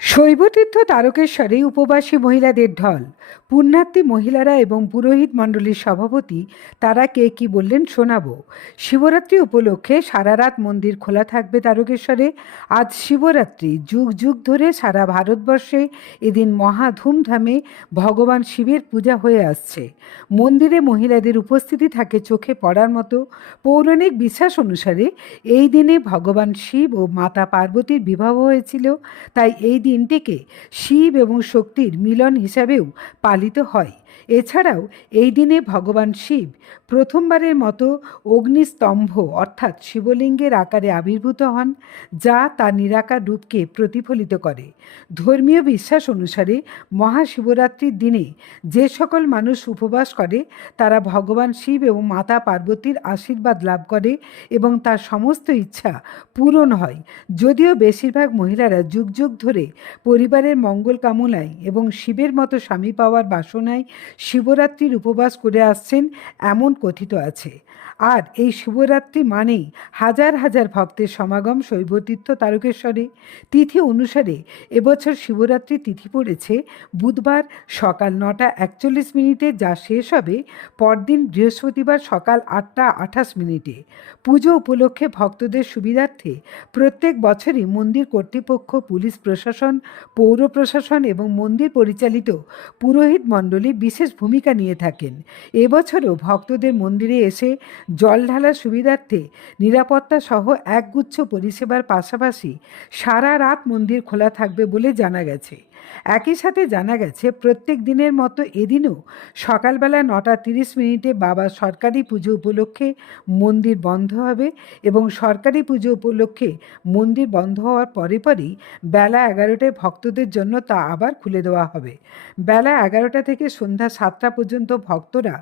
শৈবতীর্থ তারকেশ্বরে উপবাসী মহিলাদের ঢল। পুণ্যার্থী মহিলারা এবং পুরোহিত মণ্ডলীর সভাপতি, তারা কে কি বললেন শোনাবো। শিবরাত্রি উপলক্ষে সারা রাত মন্দির খোলা থাকবে তারকেশ্বরে। আজ শিবরাত্রি, যুগ যুগ ধরে সারা ভারতবর্ষে এদিন মহা ধুমধামে ভগবান শিবের পূজা হয়ে আসছে। মন্দিরে মহিলাদের উপস্থিতি থাকে চোখে পড়ার মতো। পৌরাণিক বিশ্বাস অনুসারে এই দিনে ভগবান শিব ও মাতা পার্বতীর বিবাহ হয়েছিল। তাই এই দিনটিকে শিব এবং শক্তির মিলন হিসাবেও পালিত হয়। এছাড়াও এই দিনে ভগবান শিব প্রথমবারের মতো অগ্নিস্তম্ভ অর্থাৎ শিবলিঙ্গের আকারে আবির্ভূত হন, যা তার নিরাকার রূপকে প্রতিফলিত করে। ধর্মীয় বিশ্বাস অনুসারে মহাশিবরাত্রির দিনে যে সকল মানুষ উপবাস করে, তারা ভগবান শিব এবং মাতা পার্বতীর আশীর্বাদ লাভ করে এবং তার সমস্ত ইচ্ছা পূরণ হয়। যদিও বেশিরভাগ মহিলারা যুগ যুগ ধরে পরিবারের মঙ্গল কামনায় এবং শিবের মতো স্বামী পাওয়ার বাসনায় শিবরাত্রির উপবাস করে আসছেন এমন কথিত আছে। আর এই শিবরাত্রি মানেই হাজার হাজার ভক্তের সমাগম শৈবতীর্থ তারকেশ্বরে। তিথি অনুসারে এবছর শিবরাত্রি তিথি পড়েছে। বুধবার সকাল নটা একচল্লিশ মিনিটে যা শেষ হবে পরদিন বৃহস্পতিবার সকাল আটটা আঠাশ মিনিটে। পুজো উপলক্ষে ভক্তদের সুবিধার্থে প্রত্যেক বছরই মন্দির কর্তৃপক্ষ, পুলিশ প্রশাসন, পৌর প্রশাসন এবং মন্দির পরিচালিত পুরোহিত মণ্ডলী বিশেষ ভূমিকা নিয়ে থাকেন। এবছরও ভক্তদের মন্দিরে এসে জল ঢালার সুবিধার্থে নিরাপত্তা সহ একগুচ্ছ পরিষেবার পাশাপাশি সারা রাত মন্দির খোলা থাকবে বলে জানা গেছে। একই সাথে জানা গেছে, প্রত্যেক দিনের মতো এদিনও সকালবেলা নটা তিরিশ মিনিটে বাবা সরকারি পুজো উপলক্ষে মন্দির বন্ধ হবে এবং সরকারি পুজো উপলক্ষে মন্দির বন্ধ হওয়ার পরে পরেই বেলা এগারোটায় ভক্তদের জন্য তা আবার খুলে দেওয়া হবে। বেলা এগারোটা থেকে সন্ধ্যা সাতটা পর্যন্ত ভক্তরা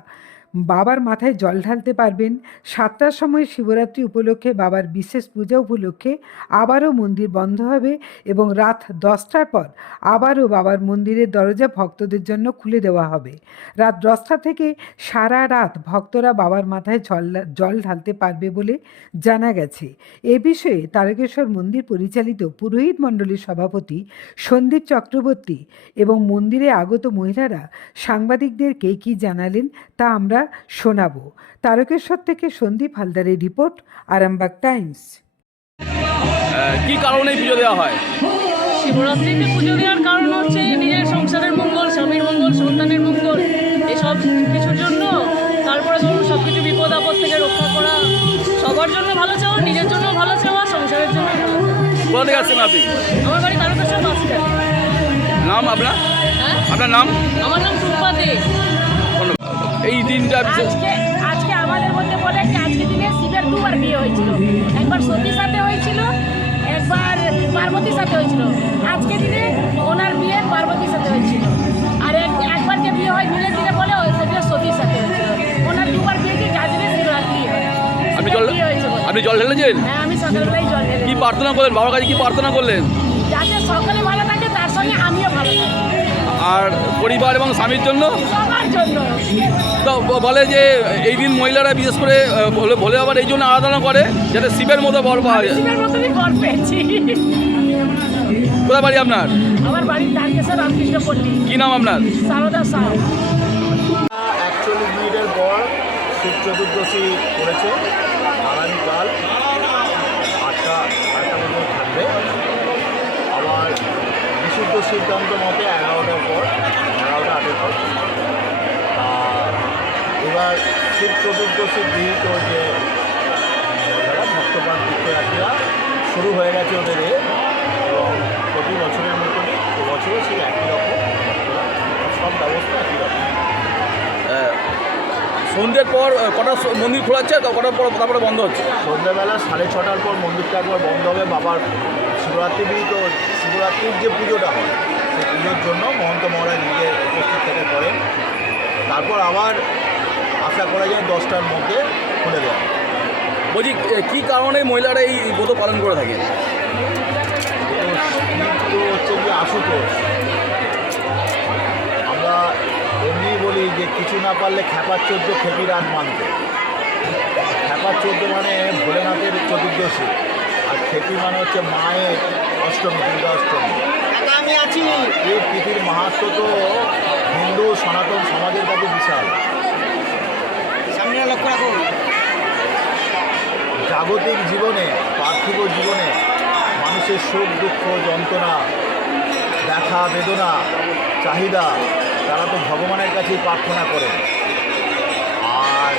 বাবার মাথায় জল ঢালতে পারবেন। সাতটার সময় শিবরাত্রি উপলক্ষে বাবার বিশেষ পূজা উপলক্ষে আবারও মন্দির বন্ধ হবে এবং রাত দশটার পর আবারও বাবার মন্দিরের দরজা ভক্তদের জন্য খুলে দেওয়া হবে। রাত দশটা থেকে সারা রাত ভক্তরা বাবার মাথায় জল জল ঢালতে পারবে বলে জানা গেছে। এ বিষয়ে তারকেশ্বর মন্দির পরিচালিত পুরোহিত মণ্ডলীর সভাপতি সন্দীপ চক্রবর্তী এবং মন্দিরে আগত মহিলারা সাংবাদিকদেরকে কী জানালেন তা আমরা শোনাবো। তারকেশ্বর থেকে সন্দীপ হালদারের রিপোর্ট আরামবাগ টাইমস। কি কারণে পুজো দেওয়া হয়? শিবরাত্রিতে পুজো দেওয়ার কারণ হচ্ছে নিজের সংসারের মঙ্গল স্বামীর মঙ্গল সন্তানের মঙ্গল এসব কিছুর জন্য। তারপরে ধরুন সব কিছু বিপদ আপদ থেকে রক্ষা করা। সবার জন্য ভালো চাওয়া নিজের জন্য ভালো চাওয়া সংসারের জন্য কোথা থেকে আসছেন আপনি? আমার বাড়ি তারকেশ্বর বাস নাম আপনার? হ্যাঁ? আপনার নাম? আমার নাম টুম্পা দে। এই বিশেষ আজকে আজকে আমাদের মধ্যে বলে যে আজকে দিনে শিবের দুবার বিয়ে হয়েছিল। একবার সতীর সাথে হয়েছিল একবার পার্বতীর সাথে হয়েছিল। আজকে দিনে ওনার বিয়ে পার্বতীর সাথে হয়েছিল। আর এক একবার যে বিয়ে হয় মিলের দিনে বলে ওই সেদিনে সতীর সাথে হয়েছিল। ওনার দুবার বিয়ে কি দিনে শিবরাত্রি আপনি জল। আপনি জল ঢেলেছেন? হ্যাঁ আমি সকালবেলায় জল ঢেলে কি। প্রার্থনা করলেন? বাবার কাছে কি প্রার্থনা করলেন? যাতে সকলে ভালো থাকে তার সঙ্গে আমিও ভালো থাকি। আর পরিবার এবং স্বামীর জন্য? তো বলে যে এই দিন মহিলারা বিশেষ করে ভোলে আবার এই জন্য আরাধনা করে যাতে শিবের মতো বর পাওয়া যায়। কোথায় বাড়ি আপনার? আমার কি নাম আপনার? সারদা সাহা একচল্লিশ মিনিটের পর শিব চতুর্দশী করেছে আগামীকাল আটটা আটটা পর্যন্ত থাকবে। আবার বিশুদ্ধ সিদ্ধান্ত মতে এগারোটার পর, এগারোটা আটের পর। আর এবার শিব চতুর্দশীর গৃহীত যে যারা ভক্তপান তীর্থযাত্রীরা শুরু হয়ে গেছে ওদের এবং প্রতি বছরের মতনই এবছরও সেই একই রকম। সব ব্যবস্থা একই রকম। সন্ধ্যের পর কটা মন্দির খোলা হচ্ছে তো কটার পর তারপরে বন্ধ হচ্ছে? সন্ধ্যাবেলা সাড়ে ছটার পর মন্দিরটা একবার বন্ধ হবে। বাবার শিবরাত্রি তো শিবরাত্রির যে পুজোটা হয় সেই পুজোর জন্য মহন্ত মহারাজ নিজে উপস্থিত থেকে করেন। তারপর আবার আশা করা যায় দশটার মধ্যে খুলে দেওয়া বলছি কি কারণে মহিলারা এই ব্রত পালন করে থাকে তো তো হচ্ছে যে আশুতোষ। পারলে খ্যাপার চোদ্দ খেপি রাত মানতে। খ্যাপার চোদ্দ মানে ভোলেনাথের চতুর্দশী। আর খেপি মানে হচ্ছে মায়ের অষ্টমী দুর্গা অষ্টমী। এই তিথির মাহাত্ম তো হিন্দু সনাতন সমাজের কাছে বিশাল। সামনে লক্ষ্য রাখুন। জাগতিক জীবনে পার্থিব জীবনে মানুষের সুখ দুঃখ যন্ত্রণা ব্যথা বেদনা চাহিদা তারা তো ভগবানের কাছেই প্রার্থনা করে। আর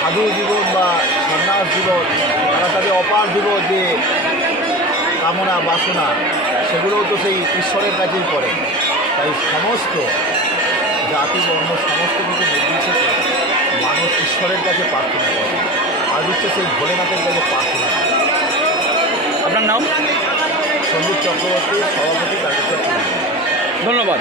সাধু জীবন বা সন্ন্যাস জীবন তারা তাদের অপার জীবন যে কামনা বাসনা সেগুলোও তো সেই ঈশ্বরের কাছেই করে। তাই সমস্ত জাতি বর্ণ সমস্ত কিছু করে মানুষ ঈশ্বরের কাছে প্রার্থনা করে। আর হচ্ছে সেই ভোলেনাথের কাছে প্রার্থনা। করে আপনার নাম? সন্দীপ চক্রবর্তী সভাপতি কার্যকর ধন্যবাদ।